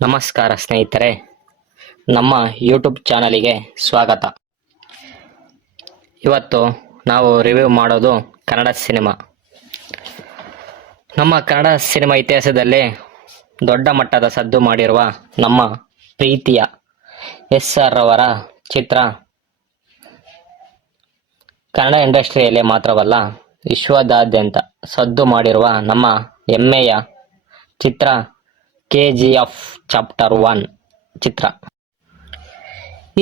ನಮಸ್ಕಾರ ಸ್ನೇಹಿತರೆ, ನಮ್ಮ ಯೂಟ್ಯೂಬ್ ಚಾನಲಿಗೆ ಸ್ವಾಗತ. ಇವತ್ತು ನಾವು ರಿವ್ಯೂ ಮಾಡೋದು ಕನ್ನಡ ಸಿನಿಮಾ. ನಮ್ಮ ಕನ್ನಡ ಸಿನಿಮಾ ಇತಿಹಾಸದಲ್ಲಿ ದೊಡ್ಡ ಮಟ್ಟದ ಸದ್ದು ಮಾಡಿರುವ ನಮ್ಮ ಪ್ರೀತಿಯ SR ಅವರ ಚಿತ್ರ ಕನ್ನಡ ಇಂಡಸ್ಟ್ರಿಯಲ್ಲಿ ಮಾತ್ರವಲ್ಲ, ವಿಶ್ವದಾದ್ಯಂತ ಸದ್ದು ಮಾಡಿರುವ ನಮ್ಮ ಹೆಮ್ಮೆಯ ಚಿತ್ರ KGF ಚಾಪ್ಟರ್ 1 ಚಿತ್ರ.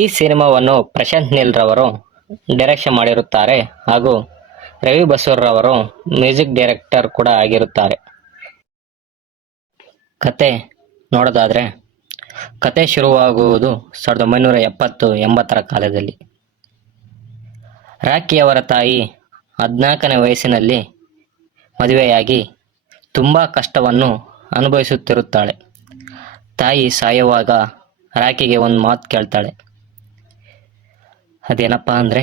ಈ ಸಿನಿಮಾವನ್ನು ಪ್ರಶಾಂತ್ ನೀಲ್ ರವರು ಡೈರೆಕ್ಷನ್ ಮಾಡಿರುತ್ತಾರೆ ಹಾಗೂ ರವಿ ಬಸೂರ್ ರವರು ಮ್ಯೂಸಿಕ್ ಡೈರೆಕ್ಟರ್ ಕೂಡ ಆಗಿರುತ್ತಾರೆ. ಕತೆ ನೋಡೋದಾದ್ರೆ, ಕತೆ ಶುರುವಾಗುವುದು 1970-80ರ ಕಾಲದಲ್ಲಿ. ರಾಖಿಯವರ ತಾಯಿ 14ನೇ ವಯಸ್ಸಿನಲ್ಲಿ ಮದುವೆಯಾಗಿ ತುಂಬಾ ಕಷ್ಟವನ್ನು ಅನುಭವಿಸುತ್ತಿರುತ್ತಾಳೆ. ತಾಯಿ ಸಾಯುವಾಗ ರಾಖಿಗೆ ಒಂದು ಮಾತು ಕೇಳ್ತಾಳೆ. ಅದೇನಪ್ಪ ಅಂದರೆ,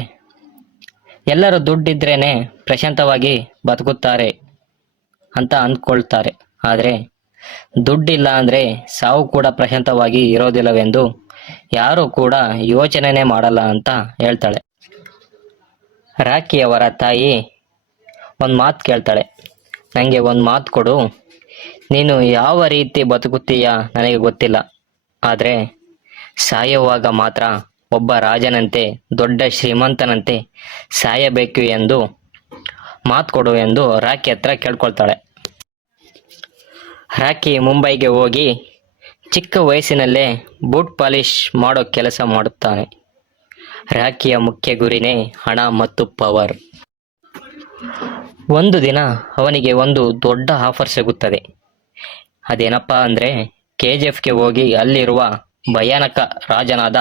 ಎಲ್ಲರೂ ದುಡ್ಡಿದ್ರೇನೆ ಪ್ರಶಾಂತವಾಗಿ ಬದುಕುತ್ತಾರೆ ಅಂತ ಅಂದ್ಕೊಳ್ತಾರೆ, ಆದರೆ ದುಡ್ಡಿಲ್ಲ ಅಂದರೆ ಸಾವು ಕೂಡ ಪ್ರಶಾಂತವಾಗಿ ಇರೋದಿಲ್ಲವೆಂದು ಯಾರೂ ಕೂಡ ಯೋಚನೆನೇ ಮಾಡಲ್ಲ ಅಂತ ಹೇಳ್ತಾಳೆ. ರಾಖಿಯವರ ತಾಯಿ ಒಂದು ಮಾತು ಕೇಳ್ತಾಳೆ, ನನಗೆ ಒಂದು ಮಾತು ಕೊಡು, ನೀನು ಯಾವ ರೀತಿ ಬದುಕುತ್ತೀಯ ನನಗೆ ಗೊತ್ತಿಲ್ಲ, ಆದರೆ ಸಾಯುವಾಗ ಮಾತ್ರ ಒಬ್ಬ ರಾಜನಂತೆ, ದೊಡ್ಡ ಶ್ರೀಮಂತನಂತೆ ಸಾಯಬೇಕು ಎಂದು ಮಾತು ಕೊಡು ಎಂದು ರಾಖಿ ಹತ್ರ ಕೇಳ್ಕೊಳ್ತಾಳೆ. ರಾಖಿ ಮುಂಬೈಗೆ ಹೋಗಿ ಚಿಕ್ಕ ವಯಸ್ಸಿನಲ್ಲೇ ಬೂಟ್ ಪಾಲಿಶ್ ಮಾಡೋ ಕೆಲಸ ಮಾಡುತ್ತಾನೆ. ರಾಖಿಯ ಮುಖ್ಯ ಗುರಿನೇ ಹಣ ಮತ್ತು ಪವರ್. ಒಂದು ದಿನ ಅವನಿಗೆ ಒಂದು ದೊಡ್ಡ ಆಫರ್ ಸಿಗುತ್ತದೆ. ಅದೇನಪ್ಪ ಅಂದರೆ, KGFಗೆ ಹೋಗಿ ಅಲ್ಲಿರುವ ಭಯಾನಕ ರಾಜನಾದ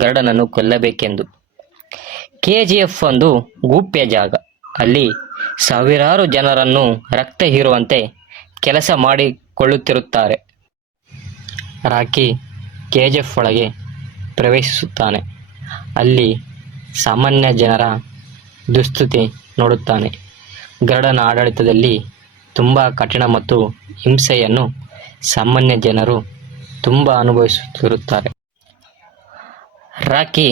ಗರುಡನನ್ನು ಕೊಲ್ಲಬೇಕೆಂದು. KGF ಒಂದು ಗೂಪ್ಯ ಜಾಗ. ಅಲ್ಲಿ ಸಾವಿರಾರು ಜನರನ್ನು ರಕ್ತ ಹೀರುವಂತೆ ಕೆಲಸ ಮಾಡಿಕೊಳ್ಳುತ್ತಿರುತ್ತಾರೆ. ರಾಖಿ KGF ಒಳಗೆ ಪ್ರವೇಶಿಸುತ್ತಾನೆ. ಅಲ್ಲಿ ಸಾಮಾನ್ಯ ಜನರ ದುಸ್ಥಿತಿ ನೋಡುತ್ತಾನೆ. ಗರುಡನ ಆಡಳಿತದಲ್ಲಿ ತುಂಬ ಕಠಿಣ ಮತ್ತು ಹಿಂಸೆಯನ್ನು ಸಾಮಾನ್ಯ ಜನರು ತುಂಬ ಅನುಭವಿಸುತ್ತಿರುತ್ತಾರೆ. ರಾಖಿ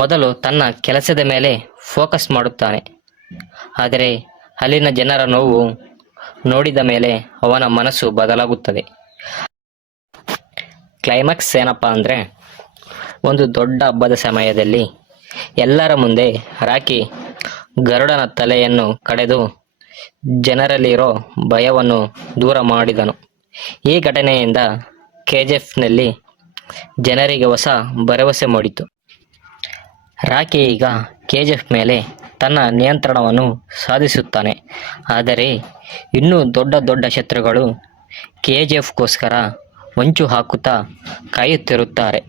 ಮೊದಲು ತನ್ನ ಕೆಲಸದ ಮೇಲೆ ಫೋಕಸ್ ಮಾಡುತ್ತಾನೆ, ಆದರೆ ಅಲ್ಲಿನ ಜನರ ನೋವು ನೋಡಿದ ಮೇಲೆ ಅವನ ಮನಸ್ಸು ಬದಲಾಗುತ್ತದೆ. ಕ್ಲೈಮ್ಯಾಕ್ಸ್ ಏನಪ್ಪ ಅಂದರೆ, ಒಂದು ದೊಡ್ಡ ಹಬ್ಬದ ಸಮಯದಲ್ಲಿ ಎಲ್ಲರ ಮುಂದೆ ರಾಖಿ ಗರುಡನ ತಲೆಯನ್ನು ಕಡೆದು ಜನರಲ್ಲಿರೋ ಭಯವನ್ನು ದೂರ ಮಾಡಿದನು. ಈ ಘಟನೆಯಿಂದ KGFನಲ್ಲಿ ಜನರಿಗೆ ಹೊಸ ಭರವಸೆ ಮೂಡಿತು. ರಾಖಿ ಈಗ KGF ಮೇಲೆ ತನ್ನ ನಿಯಂತ್ರಣವನ್ನು ಸಾಧಿಸುತ್ತಾನೆ, ಆದರೆ ಇನ್ನೂ ದೊಡ್ಡ ದೊಡ್ಡ ಶತ್ರುಗಳು KGFಗೋಸ್ಕರ ಹೊಂಚು ಹಾಕುತ್ತಾ ಕಾಯುತ್ತಿರುತ್ತಾರೆ.